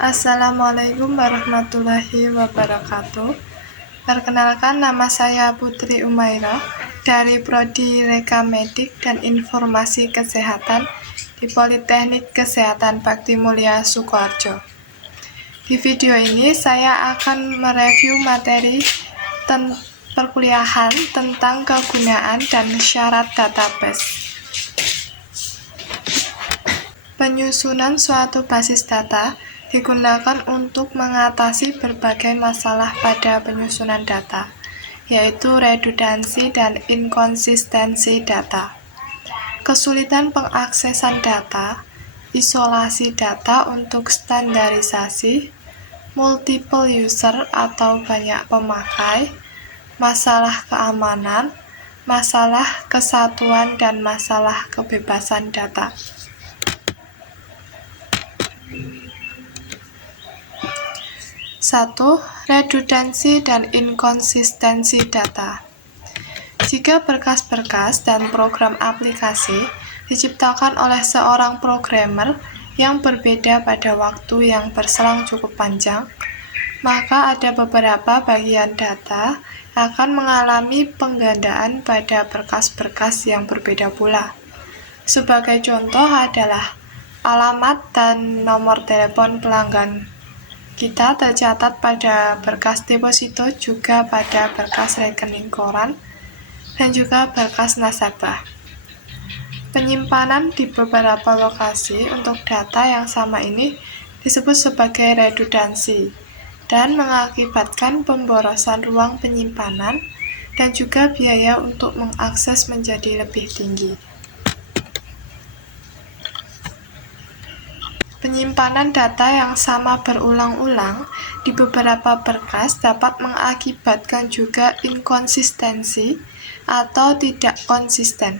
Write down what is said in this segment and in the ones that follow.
Assalamualaikum warahmatullahi wabarakatuh. Perkenalkan, nama saya Putri Umairah dari Prodi Reka Medik dan Informasi Kesehatan di Politeknik Kesehatan Bakti Mulia Sukoharjo. Di video ini saya akan mereview materi perkuliahan tentang kegunaan dan syarat database. Penyusunan suatu basis data digunakan untuk mengatasi berbagai masalah pada penyusunan data, yaitu redundansi dan inkonsistensi data, kesulitan pengaksesan data, isolasi data untuk standarisasi, multiple user atau banyak pemakai, masalah keamanan, masalah kesatuan, dan masalah kebebasan data. 1. Redundansi dan inkonsistensi data. Jika berkas-berkas dan program aplikasi diciptakan oleh seorang programmer yang berbeda pada waktu yang berselang cukup panjang, maka ada beberapa bagian data akan mengalami penggandaan pada berkas-berkas yang berbeda pula. Sebagai contoh adalah alamat dan nomor telepon pelanggan kita tercatat pada berkas deposito, juga pada berkas rekening koran, dan juga berkas nasabah. Penyimpanan di beberapa lokasi untuk data yang sama ini disebut sebagai redundansi dan mengakibatkan pemborosan ruang penyimpanan dan juga biaya untuk mengakses menjadi lebih tinggi. Penyimpanan data yang sama berulang-ulang di beberapa berkas dapat mengakibatkan juga inkonsistensi atau tidak konsisten.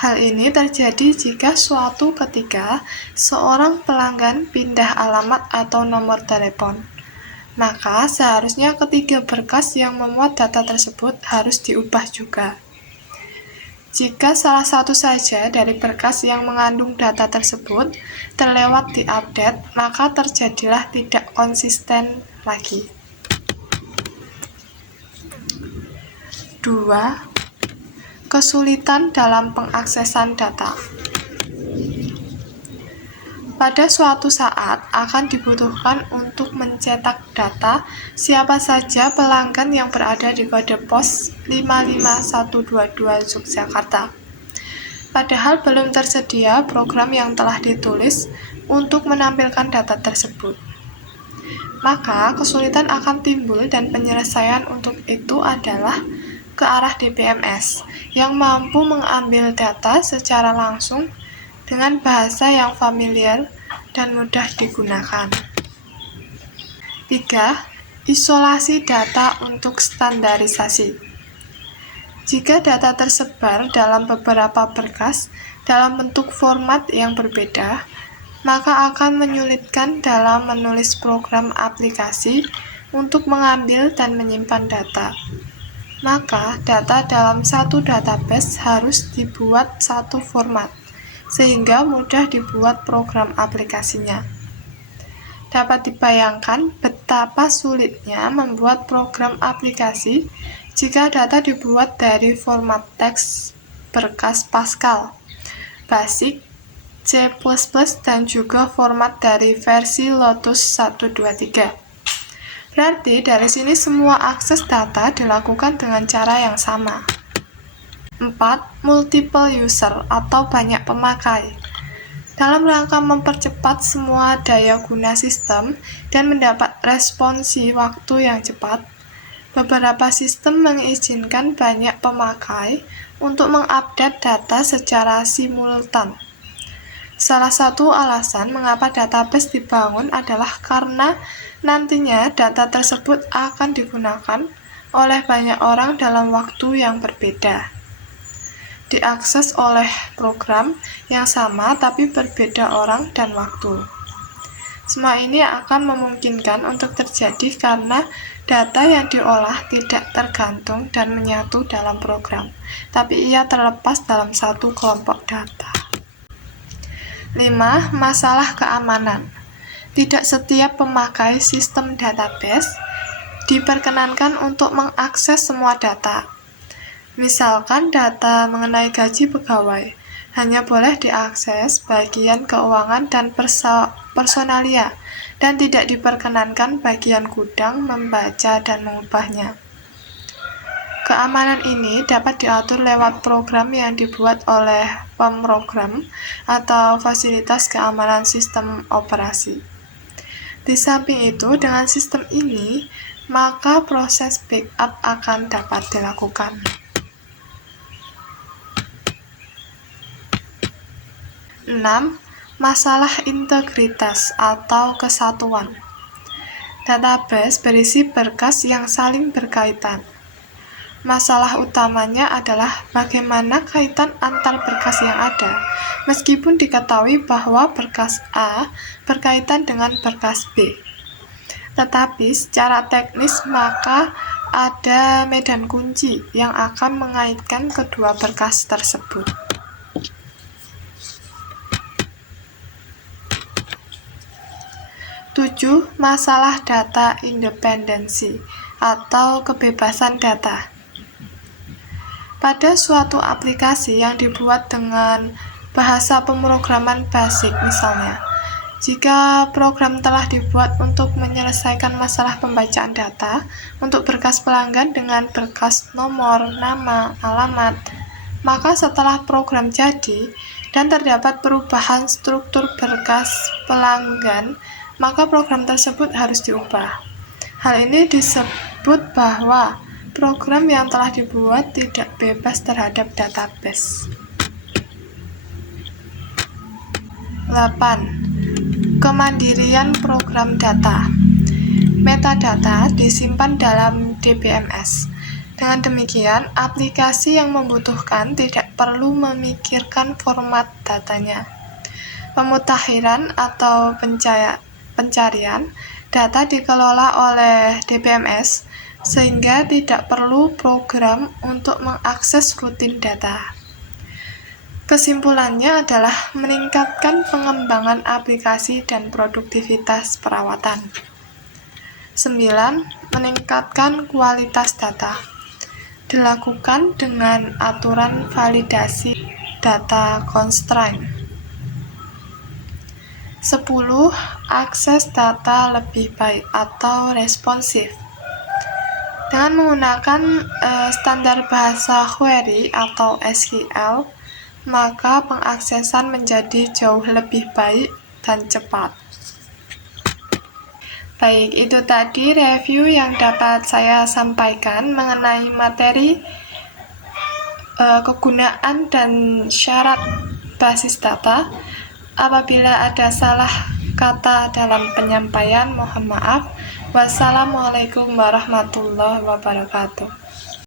Hal ini terjadi jika suatu ketika seorang pelanggan pindah alamat atau nomor telepon. Maka seharusnya ketiga berkas yang memuat data tersebut harus diubah juga. Jika salah satu saja dari berkas yang mengandung data tersebut terlewat diupdate, maka terjadilah tidak konsisten lagi. 2. Kesulitan dalam pengaksesan data. Pada suatu saat akan dibutuhkan untuk mencetak data siapa saja pelanggan yang berada di kode pos 55122 Yogyakarta. Padahal belum tersedia program yang telah ditulis untuk menampilkan data tersebut. Maka kesulitan akan timbul dan penyelesaian untuk itu adalah ke arah DBMS yang mampu mengambil data secara langsung dengan bahasa yang familiar dan mudah digunakan. 3. Isolasi data untuk standarisasi. Jika data tersebar dalam beberapa berkas dalam bentuk format yang berbeda, maka akan menyulitkan dalam menulis program aplikasi untuk mengambil dan menyimpan data. Maka data dalam satu database harus dibuat satu format, sehingga mudah dibuat program aplikasinya. Dapat dibayangkan betapa sulitnya membuat program aplikasi jika data dibuat dari format teks berkas Pascal, Basic, C++, dan juga format dari versi Lotus 123. Berarti dari sini semua akses data dilakukan dengan cara yang sama. 4. Multiple user atau banyak pemakai. Dalam rangka mempercepat semua daya guna sistem dan mendapat responsi waktu yang cepat, beberapa sistem mengizinkan banyak pemakai untuk mengupdate data secara simultan. Salah satu alasan mengapa database dibangun adalah karena nantinya data tersebut akan digunakan oleh banyak orang dalam waktu yang berbeda. Diakses oleh program yang sama tapi berbeda orang dan waktu. Semua ini akan memungkinkan untuk terjadi karena data yang diolah tidak tergantung dan menyatu dalam program, tapi ia terlepas dalam satu kelompok data. 5. Masalah keamanan. Tidak setiap pemakai sistem database diperkenankan untuk mengakses semua data. Misalkan data mengenai gaji pegawai, hanya boleh diakses bagian keuangan dan personalia, dan tidak diperkenankan bagian gudang membaca dan mengubahnya. Keamanan ini dapat diatur lewat program yang dibuat oleh pemrogram atau fasilitas keamanan sistem operasi. Di samping itu, dengan sistem ini, maka proses backup akan dapat dilakukan. 6. Masalah integritas atau kesatuan. Database berisi berkas yang saling berkaitan. Masalah utamanya adalah bagaimana kaitan antar berkas yang ada, meskipun diketahui bahwa berkas A berkaitan dengan berkas B. Tetapi secara teknis maka ada medan kunci yang akan mengaitkan kedua berkas tersebut. 7. Masalah data independensi atau kebebasan data. Pada suatu aplikasi yang dibuat dengan bahasa pemrograman basic misalnya, jika program telah dibuat untuk menyelesaikan masalah pembacaan data untuk berkas pelanggan dengan berkas nomor, nama, alamat, maka setelah program jadi dan terdapat perubahan struktur berkas pelanggan, maka program tersebut harus diubah. Hal ini disebut bahwa program yang telah dibuat tidak bebas terhadap database. 8. Kemandirian program data. Metadata disimpan dalam DBMS. Dengan demikian, aplikasi yang membutuhkan tidak perlu memikirkan format datanya. Pemutakhiran atau pencarian data dikelola oleh DBMS, sehingga tidak perlu program untuk mengakses rutin data. Kesimpulannya adalah meningkatkan pengembangan aplikasi dan produktivitas perawatan. 9. Meningkatkan kualitas data. Dilakukan dengan aturan validasi data constraint. 10. Akses data lebih baik atau responsif. Dengan menggunakan standar bahasa query atau SQL, maka pengaksesan menjadi jauh lebih baik dan cepat. Baik, itu tadi review yang dapat saya sampaikan mengenai materi kegunaan dan syarat basis data. Apabila ada salah kata dalam penyampaian, mohon maaf. Wassalamualaikum warahmatullahi wabarakatuh.